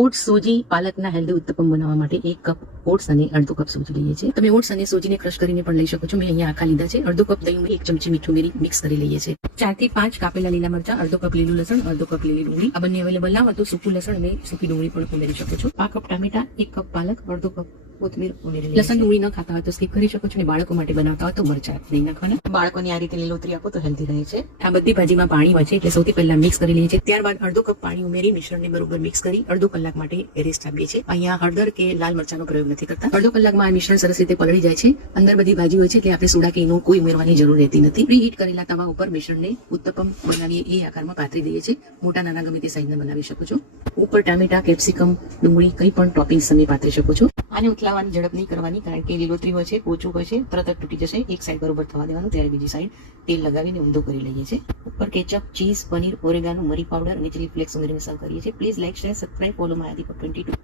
Oats, સોજી, પાલકના healthy uttapam બનાવવા માટે 1 cup oats અને અડધો કપ સોજી લઈએ છીએ. તમે ઓટ્સ અને સોજીને ક્રશ કરીને પણ લઈ શકો છો. મેં અહીંયા આખા લીધા છે. અડધો કપ દહીં, 1 ચમચી મીઠું ઉમેરી મિક્સ કરી લઈએ છીએ. 4 થી 5 કાપેલા લીલા મરચાં, અડધો કપ લીલું લસણ, અડધો કપ લીલી ડુંગળી. આ બંને અવેલેબલ ના હોય તો સૂકું લસણ અને સૂકી ડુંગળી પણ ઉમેરી શકો છો. 5 કપ ટામેટા, 1 કપ પાલક, અડધો કપ કોથમીર ઉમેરી લઈએ. લસણ ડુંગળી ન ખાતા હોય તો સ્કીપ કરી શકો છો અને બાળકો માટે બનાવતા હોય તો મરચાં નહીં નાખવાના. બાળકોને આ રીતે લીલોતરી આપો તો હેલ્ધી રહે છે. આ બધી ભાજીમાં પાણી હોય છે એટલે સૌથી પહેલા મિક્સ કરી લઈએ છીએ. ત્યારબાદ અડધો કપ પાણી ઉમેરી મિશ્રણને બરોબર મિક્સ કરી અડધો કલાક માટે રેસ્ટ આપીએ છીએ. અહીંયા હળદર કે લાલ મરચાંનો પ્રયોગ નથી કરતા. અડધો કલાકમાં આ મિશ્રણ સરસ રીતે પલળી જાય છે. અંદર બધી ભાજી હોય છે એટલે આપણે સોડા કે ઈનો કોઈ ઉમેરવાની જરૂર રહેતી નથી. પ્રીહીટ કરેલા તવા ઉપર મિશ્રણને ઉત્તપમ બનાવીએ એ આકારમાં પાથરી દઈએ છીએ. મોટા નાના ગમે તે સાઈઝના બનાવી શકો છો. ઉપર ટામેટા, કેપ્સિકમ, ડુંગળી કંઈ પણ ટોપિંગ્સ તમે પાથરી શકો છો. આને ઉથલાવાની ઝડપ નહીં કરવાની કારણ કે લીલોતરી હોય છે, પોચું હોય છે, તરત જ તૂટી જશે. એક સાઈડ બરોબર થવા દેવાનું, ત્યારે બીજી સાઈડ તેલ લગાવીને ઊંધો કરી લઈએ છીએ. ઉપર કેચઅપ, ચીઝ, પનીર, ઓરેગાનો, મરી પાવડર અને ચીલી ફ્લેક્સ ઉમેરીને સર્વ કરીએ છીએ. Please like, share, subscribe, follow my Adipur 22.